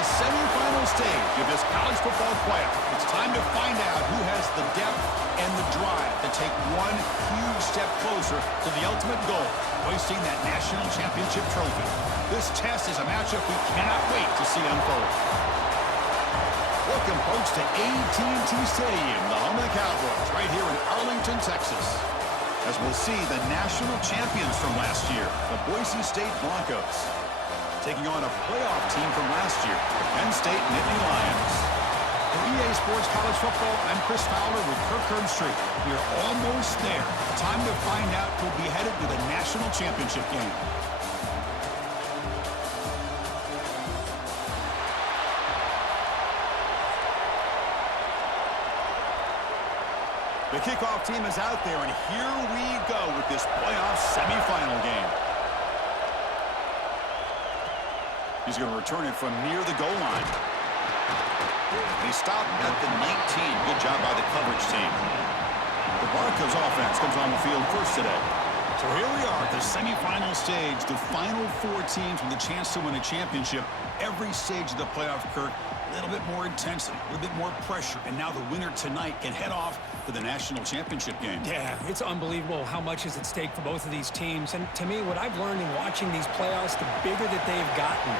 the semifinal stage of this college football playoff. It's time to find out who has the depth and the drive to take one huge step closer to the ultimate goal, hoisting that national championship trophy. This test is a matchup we cannot wait to see unfold. Welcome, folks, to AT&T Stadium, the home of the Cowboys, right here in Arlington, Texas. As we'll see the national champions from last year, the Boise State Broncos, taking on a playoff team from last year, the Penn State Nittany Lions. For EA Sports College Football, I'm Chris Fowler with Kirk Herbstreit. We are almost there. Time to find out who'll be headed to the national championship game. The kickoff team is out there, and here we go with this playoff semifinal game. He's going to return it from near the goal line. He stopped at the 19. Good job by the coverage team. The Broncos offense comes on the field first today. So here we are at the semifinal stage, the final four teams with a chance to win a championship. Every stage of the playoff, Kirk, a little bit more intensity, a little bit more pressure, and now the winner tonight can head off to the national championship game. Yeah, it's unbelievable how much is at stake for both of these teams. And to me, what I've learned in watching these playoffs, the bigger that they've gotten,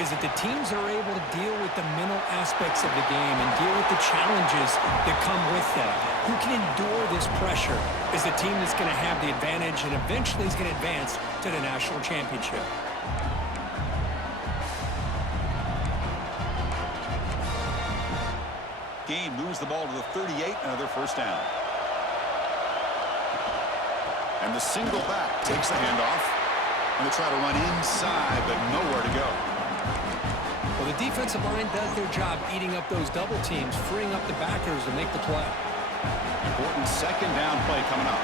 is that the teams are able to deal with the mental aspects of the game and deal with the challenges that come with that. Who can endure this pressure is the team that's going to have the advantage and eventually is going to advance to the national championship. Game moves the ball to the 38, another first down. And the single back takes the handoff. And they try to run inside, but nowhere to go. Well, the defensive line does their job eating up those double teams, freeing up the backers to make the play. Important second down play coming up.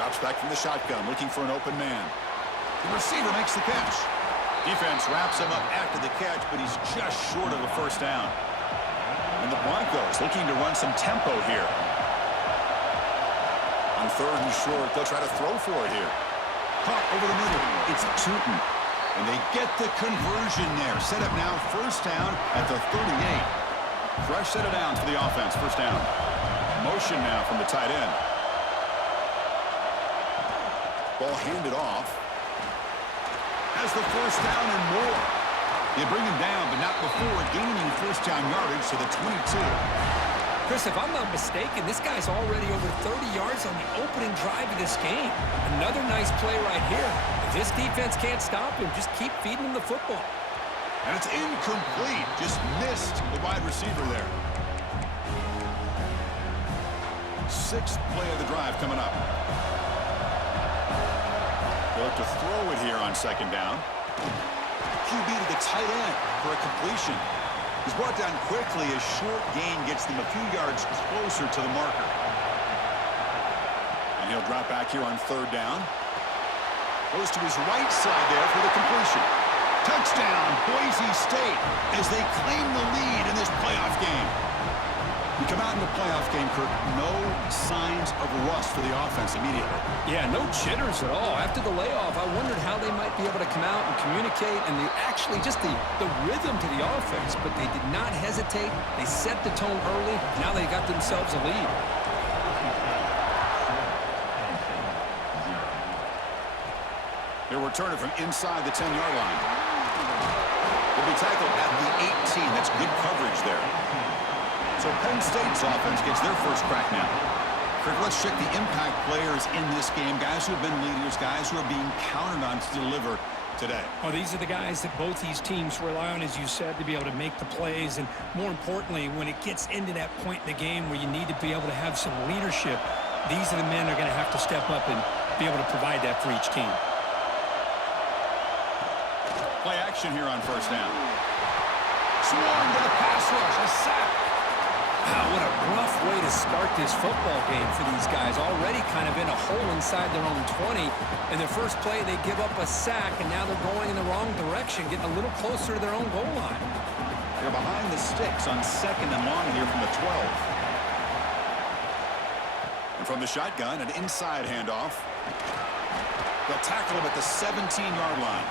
Drops back from the shotgun, looking for an open man. The receiver makes the catch. Defense wraps him up after the catch, but he's just short of a first down. And the Broncos looking to run some tempo here. On third and short, they'll try to throw for it here. Caught over the middle. It's Tootin. And they get the conversion there. Set up now, first down at the 38. Fresh set of downs for the offense, first down. Motion now from the tight end. Ball handed off. Has the first down and more. They bring him down, but not before gaining first down yardage to the 22. Chris, if I'm not mistaken, this guy's already over 30 yards on the opening drive of this game. Another nice play right here. If this defense can't stop him, just keep feeding him the football. And it's incomplete. Just missed the wide receiver there. Sixth play of the drive coming up. They'll look to throw it here on second down. QB to the tight end for a completion. He's brought down quickly as short gain gets them a few yards closer to the marker. And he'll drop back here on third down. Goes to his right side there for the completion. Touchdown, Boise State, as they claim the lead in this playoff game. We come out in the playoff game, Kirk, no signs of rust for the offense immediately. Yeah, no jitters at all. After the layoff, I wondered how they might be able to come out and communicate and actually just the rhythm to the offense, but they did not hesitate. They set the tone early. Now they got themselves a lead. They'll return it from inside the 10-yard line. They'll be tackled at the 18. That's good coverage there. So Penn State's offense gets their first crack now. Kirk, let's check the impact players in this game. Guys who have been leaders, guys who are being counted on to deliver today. Oh, these are the guys that both these teams rely on, as you said, to be able to make the plays. And more importantly, when it gets into that point in the game where you need to be able to have some leadership, these are the men that are going to have to step up and be able to provide that for each team. Play action here on first down. Swung to the pass rush, a sack. Wow, what a rough way to start this football game for these guys. Already kind of in a hole inside their own 20. In their first play, they give up a sack, and now they're going in the wrong direction, getting a little closer to their own goal line. They're behind the sticks on second and long here from the 12. And from the shotgun, an inside handoff. They'll tackle him at the 17-yard line.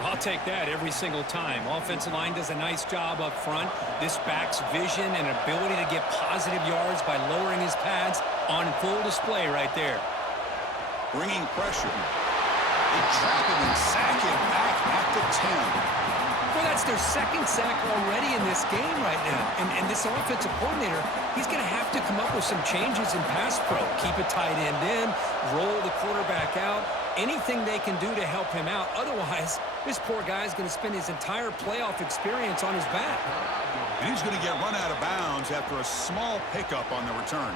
I'll take that every single time. Offensive line does a nice job up front. This back's vision and ability to get positive yards by lowering his pads on full display right there. Bringing pressure. They trap him and sack him back at the 10. Well, that's their second sack already in this game right now. And this offensive coordinator, he's going to have to come up with some changes in pass pro. Keep a tight end in, roll the quarterback out, anything they can do to help him out. Otherwise, this poor guy is going to spend his entire playoff experience on his back. And he's going to get run out of bounds after a small pickup on the return.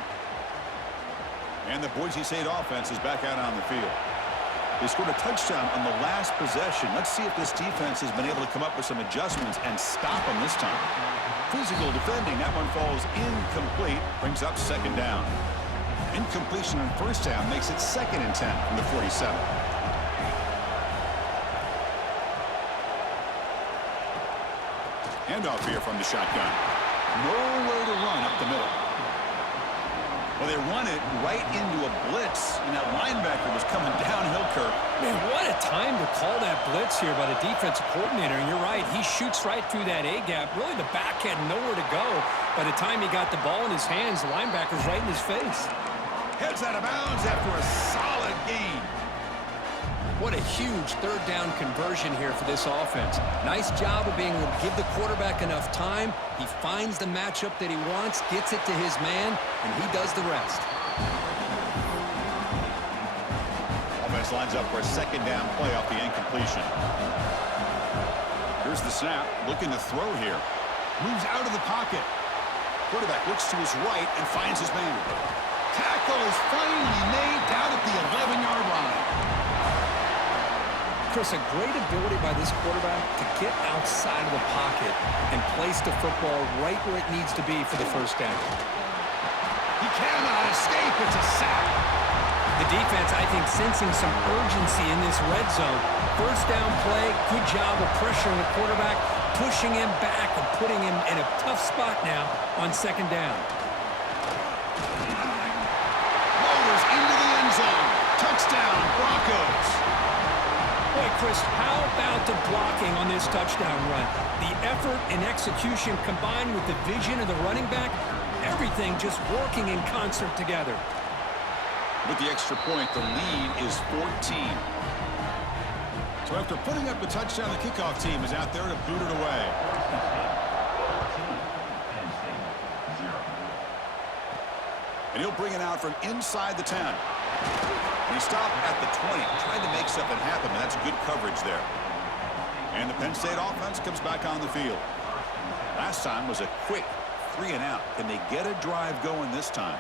And the Boise State offense is back out on the field. They scored a touchdown on the last possession. Let's see if this defense has been able to come up with some adjustments and stop them this time. Physical defending, that one falls incomplete, brings up second down. Incompletion on first down makes it 2nd and 10 from the 47. Handoff here from the shotgun. Nowhere to run up the middle. Well, they run it right into a blitz, and that linebacker was coming downhill, Kirk. Man, what a time to call that blitz here by the defensive coordinator. And you're right, he shoots right through that A-gap. Really, the back had nowhere to go. By the time he got the ball in his hands, the linebacker's right in his face. Heads out of bounds after a solid gain. What a huge third down conversion here for this offense. Nice job of being able to give the quarterback enough time. He finds the matchup that he wants, gets it to his man, and he does the rest. Offense lines up for a second down play off the incompletion. Here's the snap, looking to throw here. Moves out of the pocket. Quarterback looks to his right and finds his man. Tackle is finally made down at the 11-yard line. Chris, a great ability by this quarterback to get outside of the pocket and place the football right where it needs to be for the first down. He cannot escape. It's a sack. The defense, I think, sensing some urgency in this red zone. First down play, good job of pressuring the quarterback, pushing him back and putting him in a tough spot now on second down. Rolls into the end zone. Touchdown, Broncos. Boy, Chris, how about the blocking on this touchdown run? The effort and execution combined with the vision of the running back, everything just working in concert together. With the extra point, the lead is 14. So after putting up the touchdown, the kickoff team is out there to boot it away. And he'll bring it out from inside the 10. And he stopped at the 20, trying to make something happen, and that's good coverage there. And the Penn State offense comes back on the field. Last time was a quick 3 and out. Can they get a drive going this time?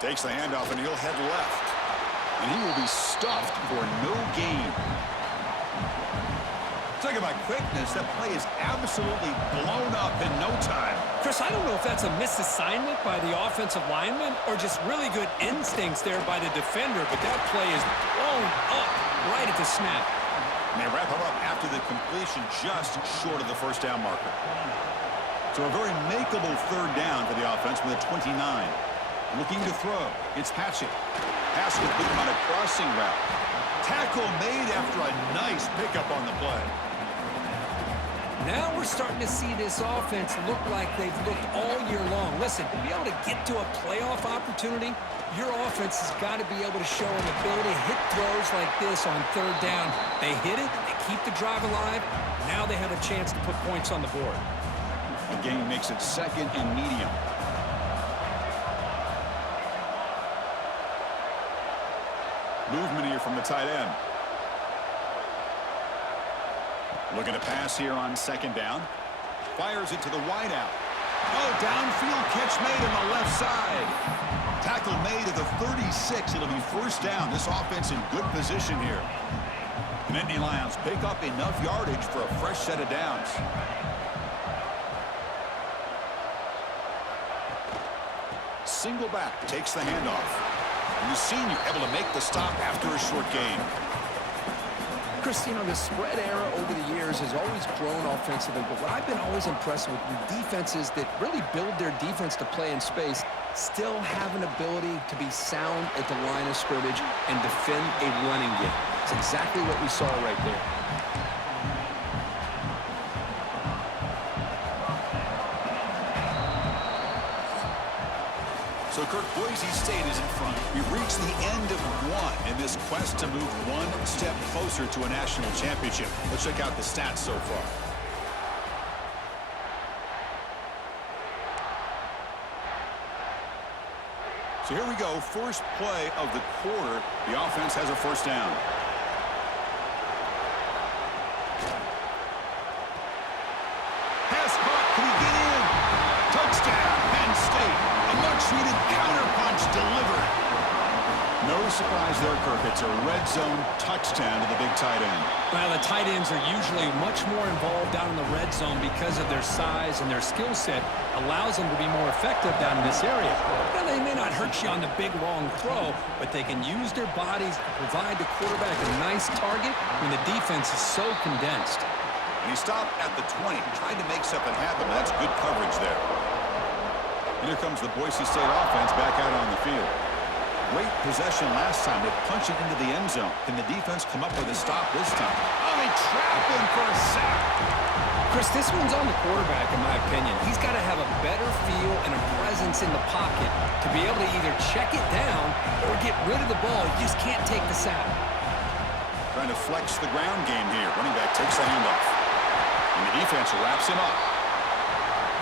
Takes the handoff, and he'll head left. And he will be stuffed for no gain. Talk about quickness, that play is absolutely blown up in no time. Chris, I don't know if that's a misassignment by the offensive lineman or just really good instincts there by the defender, but that play is blown up right at the snap. And they wrap him up after the completion just short of the first down marker. So a very makeable third down for the offense with a 29. Looking to throw. It's Hatchett. Pass complete on a crossing route. Tackle made after a nice pickup on the play. Now we're starting to see this offense look like they've looked all year long. Listen, to be able to get to a playoff opportunity, your offense has got to be able to show an ability to hit throws like this on third down. They hit it, they keep the drive alive. Now they have a chance to put points on the board. The game makes it 2nd and medium. Movement here from the tight end. Looking to pass here on second down. Fires it to the wideout. Oh, downfield catch made on the left side. Tackle made at the 36. It'll be first down. This offense in good position here. The Nittany Lions pick up enough yardage for a fresh set of downs. Single back takes the handoff. And the senior able to make the stop after a short gain. Chris, you know, the spread era over the years has always grown offensively, but what I've been always impressed with defenses that really build their defense to play in space still have an ability to be sound at the line of scrimmage and defend a running game. It's exactly what we saw right there. So, Kirk, Boise State is in front. We've reached the end of one in this quest to move one step closer to a national championship. Let's check out the stats so far. So here we go. First play of the quarter. The offense has a first down. Pass caught. Can he get in? Touchdown, Penn State. A much-needed counterpunch delivered. No surprise there, Kirk. It's a red zone touchdown to the big tight end. Well, the tight ends are usually much more involved down in the red zone because of their size, and their skill set allows them to be more effective down in this area. Now, they may not hurt you on the big, long throw, but they can use their bodies to provide the quarterback a nice target when the defense is so condensed. And he stopped at the 20, tried to make something happen, but that's good coverage there. And here comes the Boise State offense back out on the field. Great possession last time. They punch it into the end zone. Can the defense come up with a stop this time? Oh, they trap him for a sack. Chris, this one's on the quarterback, in my opinion. He's got to have a better feel and a presence in the pocket to be able to either check it down or get rid of the ball. You just can't take the sack. Trying to flex the ground game here. Running back takes the handoff. And the defense wraps him up.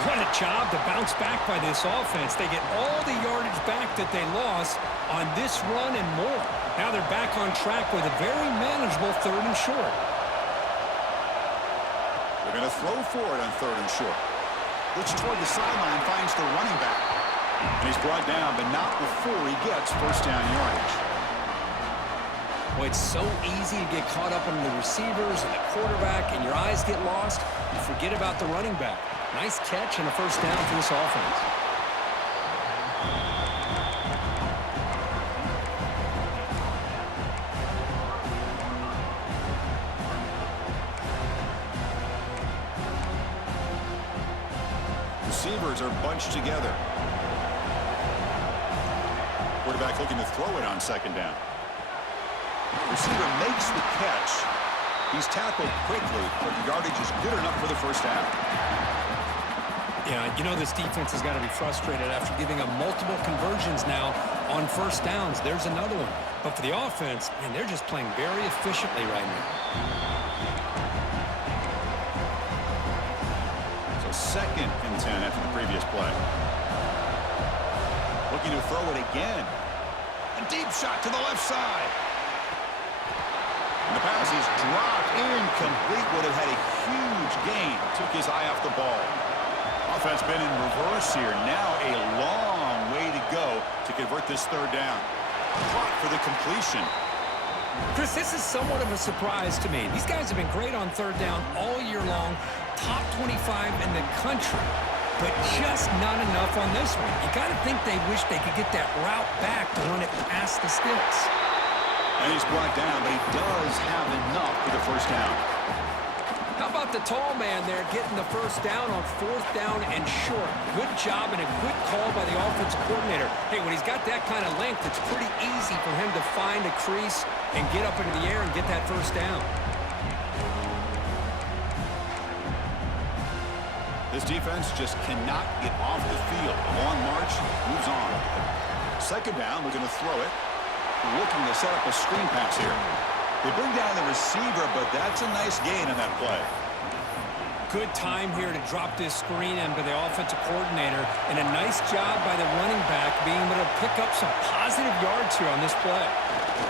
What a job to bounce back by this offense. They get all the yardage back that they lost on this run and more. Now they're back on track with a very manageable 3rd and short. They're going to throw for it on 3rd and short. Looks toward the sideline, finds the running back. And he's brought down, but not before he gets first down yardage. Boy, it's so easy to get caught up on the receivers and the quarterback, and your eyes get lost. You forget about the running back. Nice catch and a first down for this offense. Receivers are bunched together. Quarterback looking to throw it on 2nd down. Receiver makes the catch. He's tackled quickly, but the yardage is good enough for the first down. Yeah, you know this defense has got to be frustrated after giving up multiple conversions now on first downs. There's another one. But for the offense, man, they're just playing very efficiently right now. So 2nd and 10 after the previous play. Looking to throw it again. A deep shot to the left side. And the pass is dropped incomplete. Would have had a huge gain. Took his eye off the ball. Offense been in reverse here. Now a long way to go to convert this 3rd down. Caught for the completion. Chris, this is somewhat of a surprise to me. These guys have been great on 3rd down all year long. Top 25 in the country. But just not enough on this one. You got to think they wish they could get that route back to run it past the sticks. And he's brought down, but he does have enough for the first down. How about the tall man there getting the first down on 4th down and short? Good job and a good call by the offensive coordinator. Hey, when he's got that kind of length, it's pretty easy for him to find a crease and get up into the air and get that first down. This defense just cannot get off the field. A long march moves on. 2nd down, we're going to throw it. Looking to set up a screen pass here. They bring down the receiver, but that's a nice gain on that play. Good time here to drop this screen in by the offensive coordinator, and a nice job by the running back being able to pick up some positive yards here on this play.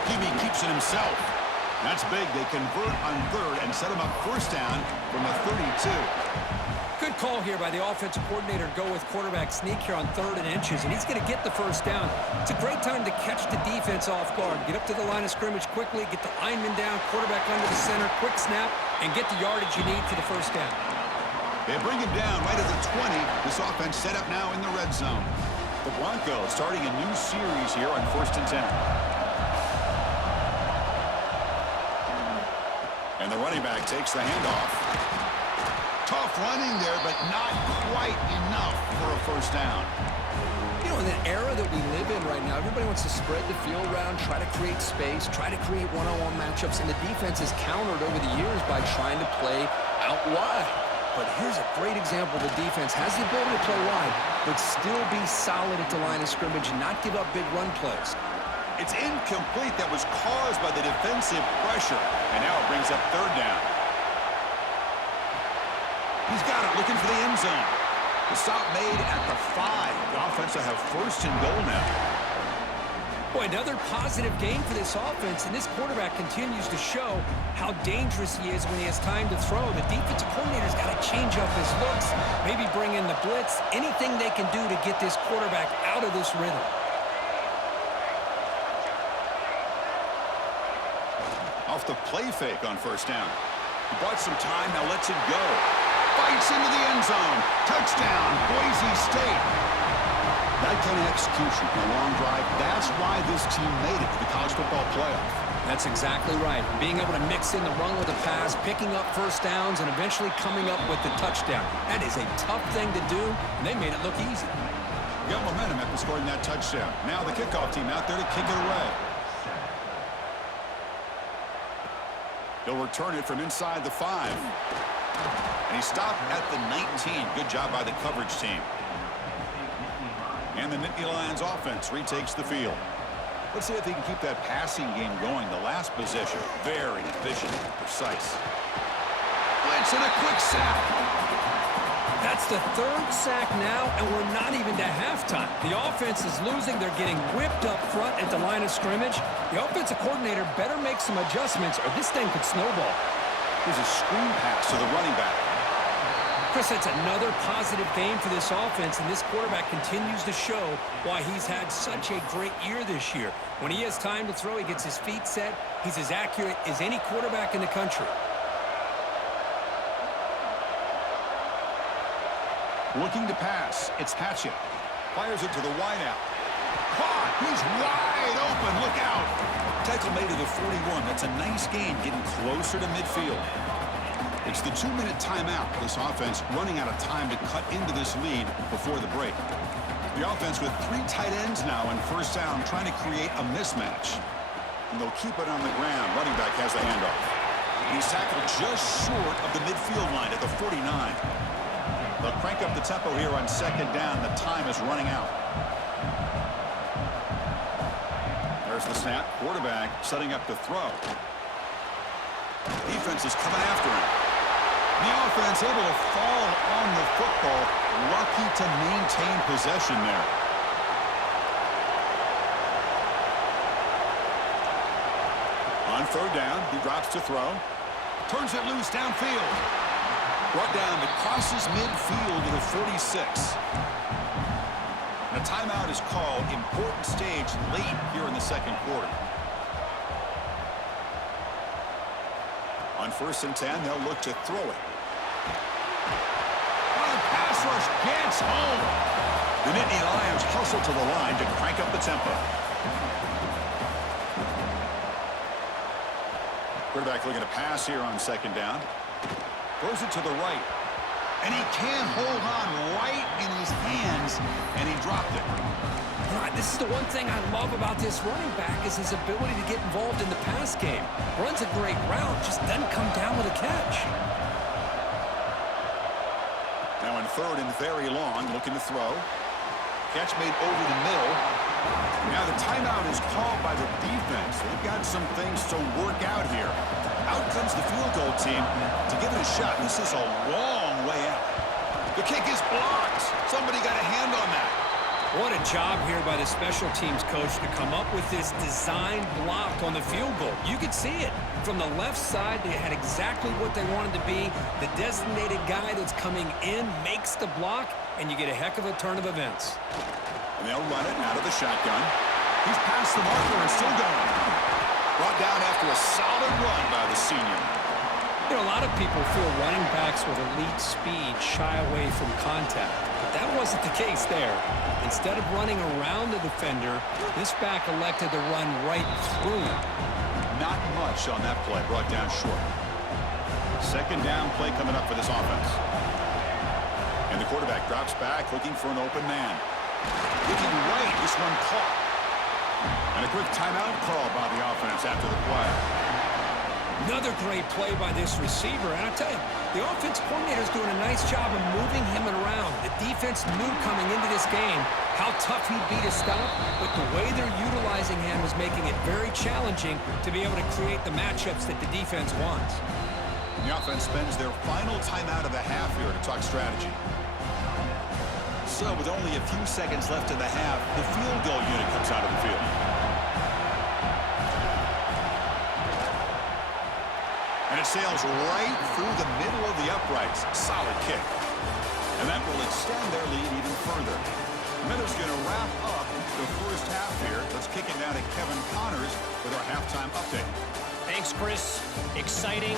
He keeps it himself. That's big. They convert on 3rd and set him up first down from the 32. Good call here by the offensive coordinator to go with quarterback sneak here on 3rd and inches, and he's going to get the first down. It's a great time to catch the defense off guard. Get up to the line of scrimmage quickly, get the lineman down, quarterback under the center, quick snap, and get the yardage you need for the first down. They bring him down right at the 20. This offense set up now in the red zone. The Broncos starting a new series here on 1st and 10. And the running back takes the handoff. Tough running there, but not quite enough for a first down. You know, in an era that we live in right now, everybody wants to spread the field around, try to create space, try to create one-on-one matchups, and the defense is countered over the years by trying to play out wide. But here's a great example. The defense has the ability to play wide, but still be solid at the line of scrimmage and not give up big run plays. It's incomplete. That was caused by the defensive pressure. And now it brings up third down. He's got it, looking for the end zone. The stop made at the 5. The offense will have first and goal now. Boy, another positive game for this offense, and this quarterback continues to show how dangerous he is when he has time to throw. The defensive coordinator's got to change up his looks, maybe bring in the blitz, anything they can do to get this quarterback out of this rhythm. Off the play fake on first down. He bought some time, now lets it go. Fights into the end zone. Touchdown, Boise State. That kind of execution in a long drive, that's why this team made it to the college football playoff. That's exactly right. Being able to mix in the run with the pass, picking up first downs, and eventually coming up with the touchdown. That is a tough thing to do, and they made it look easy. Got momentum after scoring that touchdown. Now the kickoff team out there to kick it away. He'll return it from inside the 5. And he stopped at the 19. Good job by the coverage team. And the Nittany Lions offense retakes the field. Let's see if he can keep that passing game going. The last possession, very efficient and precise. Blitz and a quick sack. That's the third sack now, and we're not even to halftime. The offense is losing. They're getting whipped up front at the line of scrimmage. The offensive coordinator better make some adjustments, or this thing could snowball. There's a screen pass to the running back. Chris, that's another positive game for this offense, and this quarterback continues to show why he's had such a great year this year. When he has time to throw, he gets his feet set. He's as accurate as any quarterback in the country. Looking to pass. It's Hatchett. Fires it to the wideout. Caught. He's wide open. Look out. Tackle made to the 41. That's a nice gain, getting closer to midfield. It's the 2-minute timeout. This offense running out of time to cut into this lead before the break. The offense with 3 tight ends now in first down, trying to create a mismatch. And they'll keep it on the ground. Running back has the handoff. He's tackled just short of the midfield line at the 49. They'll crank up the tempo here on second down. The time is running out. There's the snap. Quarterback setting up to throw. Defense is coming after him. The offense able to fall on the football. Lucky to maintain possession there. On third down, he drops to throw. Turns it loose downfield. Brought down that crosses midfield to the 46. And a timeout is called. Important stage late here in the second quarter. On first and 10, they'll look to throw it. Oh, the pass rush gets home. The Nittany Lions hustle to the line to crank up the tempo. Quarterback looking to pass here on second down. Throws it to the right. And he can't hold on right in his hands, and he dropped it. God, this is the one thing I love about this running back is his ability to get involved in the pass game. Runs a great route, just doesn't come down with a catch. Now in third and very long, looking to throw. Catch made over the middle. Now the timeout is called by the defense. They've got some things to work out here. Out comes the field goal team to give it a shot. This is a long way out. The kick is blocked. Somebody got a hand on that. What a job here by the special teams coach to come up with this design block on the field goal. You could see it. From the left side, they had exactly what they wanted to be. The designated guy that's coming in makes the block, and you get a heck of a turn of events. And they'll run it out of the shotgun. He's past the marker and still going. Brought down after a solid run by the senior. You know, a lot of people feel running backs with elite speed shy away from contact. But that wasn't the case there. Instead of running around the defender, this back elected to run right through him. Not much on that play, brought down short. Second down play coming up for this offense. And the quarterback drops back, looking for an open man. Looking right, this one caught. And a quick timeout call by the offense after the play. Another great play by this receiver. And I'll tell you, the offense coordinator's doing a nice job of moving him around. The defense knew coming into this game how tough he'd be to stop, but the way they're utilizing him is making it very challenging to be able to create the matchups that the defense wants. The offense spends their final timeout of the half here to talk strategy. So with only a few seconds left in the half, the field goal unit comes out of the field. And it sails right through the middle of the uprights. Solid kick. And that will extend their lead even further. Miller's going to wrap up the first half here. Let's kick it down to Kevin Connors with our halftime update. Thanks, Chris. Exciting,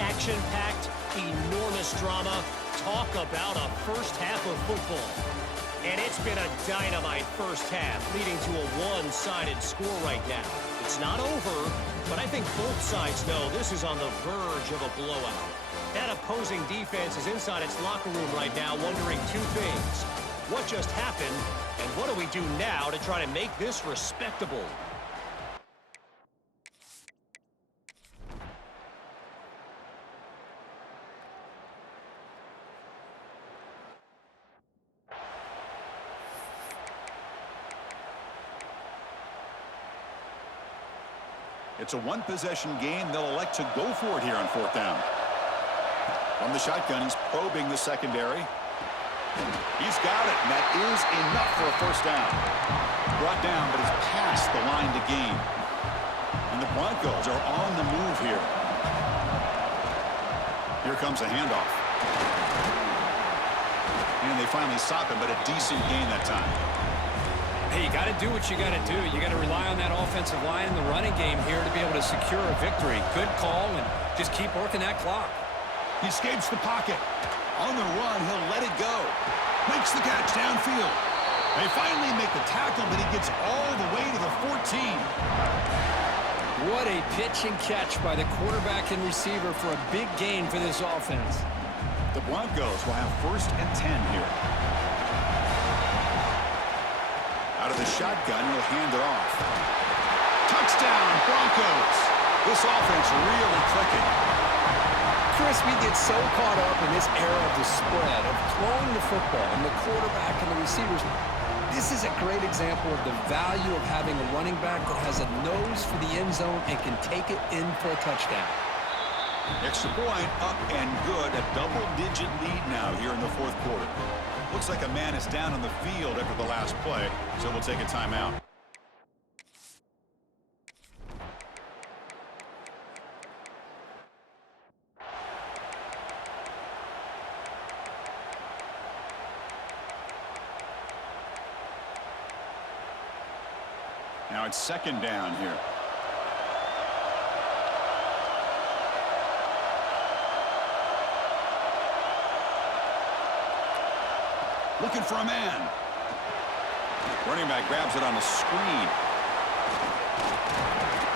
action-packed, enormous drama. Talk about a first half of football. And it's been a dynamite first half, leading to a one-sided score right now. It's not over, but I think both sides know this is on the verge of a blowout. That opposing defense is inside its locker room right now wondering two things. What just happened, and what do we do now to try to make this respectable? It's a one-possession game. They'll elect to go for it here on fourth down. From the shotgun, he's probing the secondary. He's got it, and that is enough for a first down. Brought down, but he's past the line to gain. And the Broncos are on the move here. Here comes a handoff. And they finally stop him, but a decent gain that time. Hey, you got to do what you got to do. You got to rely on that offensive line in the running game here to be able to secure a victory. Good call, and just keep working that clock. He escapes the pocket. On the run, he'll let it go. Makes the catch downfield. They finally make the tackle, but he gets all the way to the 14. What a pitch and catch by the quarterback and receiver for a big gain for this offense. The Broncos will have 1st and 10 here. Out of the shotgun, he'll hand it off. Touchdown, Broncos. This offense really clicking. Chris, we get so caught up in this era of the spread, of throwing the football, and the quarterback and the receivers. This is a great example of the value of having a running back that has a nose for the end zone and can take it in for a touchdown. Extra point, up and good. A double-digit lead now here in the fourth quarter. Looks like a man is down on the field after the last play, so we'll take a timeout. Now it's 2nd down here. Looking for a man. Running back grabs it on the screen.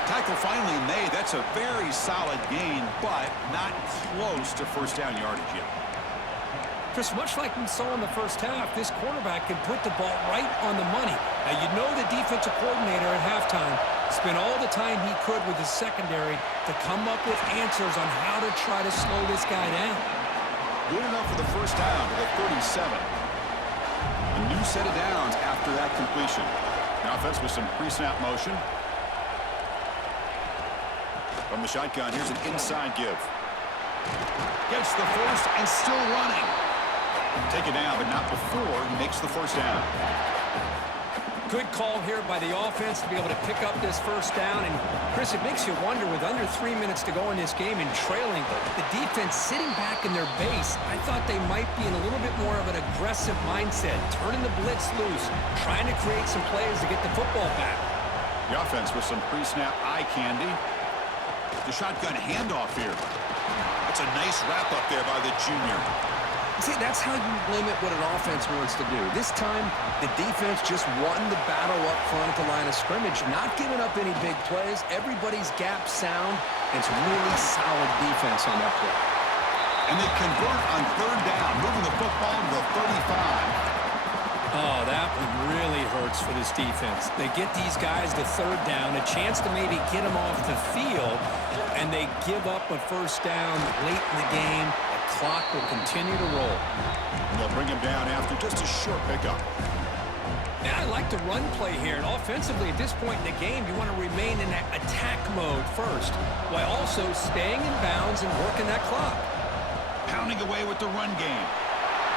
Tackle finally made. That's a very solid gain, but not close to first down yardage yet. Chris, much like we saw in the first half, this quarterback can put the ball right on the money. Now, you know the defensive coordinator at halftime spent all the time he could with his secondary to come up with answers on how to try to slow this guy down. Good enough for the first down to the 37. A new set of downs after that completion. The offense with some pre-snap motion. From the shotgun, here's an inside give. Gets the first and still running. Take it down, but not before he makes the first down. Good call here by the offense to be able to pick up this first down. And, Chris, it makes you wonder, with under 3 minutes to go in this game and trailing, the defense sitting back in their base, I thought they might be in a little bit more of an aggressive mindset, turning the blitz loose, trying to create some plays to get the football back. The offense with some pre-snap eye candy. The shotgun handoff here. That's a nice wrap-up there by the junior. See, that's how you limit what an offense wants to do. This time, the defense just won the battle up front at the line of scrimmage, not giving up any big plays. Everybody's gap sound. It's really solid defense on that play. And they convert on 3rd down, moving the football to the 35. Oh, that one really hurts for this defense. They get these guys to third down, a chance to maybe get them off the field, and they give up a first down late in the game. The clock will continue to roll. And they'll bring him down after just a short pickup. Now, I like the run play here, and offensively at this point in the game, you want to remain in that attack mode first, while also staying in bounds and working that clock. Pounding away with the run game.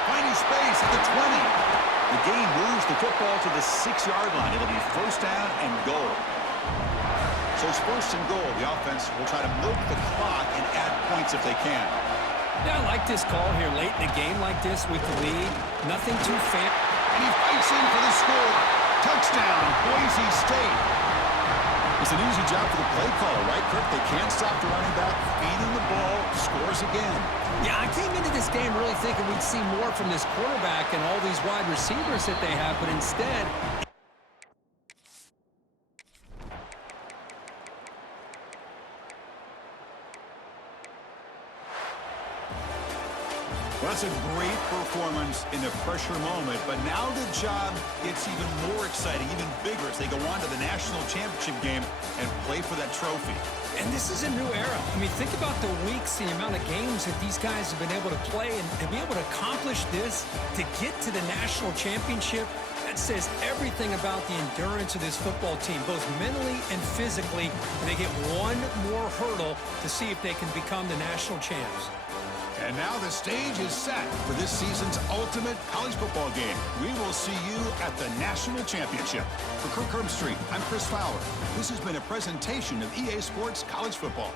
Finding space at the 20. The game moves the football to the 6-yard line. It'll be first down and goal. So it's first and goal. The offense will try to milk the clock and add points if they can. Yeah, I like this call here late in a game like this with the lead. Nothing too fancy. And he fights in for the score. Touchdown, Boise State. It's an easy job for the play caller, right, Kirk? They can't stop the running back, feeding the ball, scores again. Yeah, I came into this game really thinking we'd see more from this quarterback and all these wide receivers that they have, but instead... Well, that's a great performance in the pressure moment, but now the job gets even more exciting, even bigger as they go on to the national championship game and play for that trophy. And this is a new era. I mean, think about the weeks, the amount of games that these guys have been able to play, and to be able to accomplish this, to get to the national championship, that says everything about the endurance of this football team, both mentally and physically. And they get one more hurdle to see if they can become the national champs. And now the stage is set for this season's ultimate college football game. We will see you at the national championship. For Kirk Herbstreit, I'm Chris Fowler. This has been a presentation of EA Sports College Football.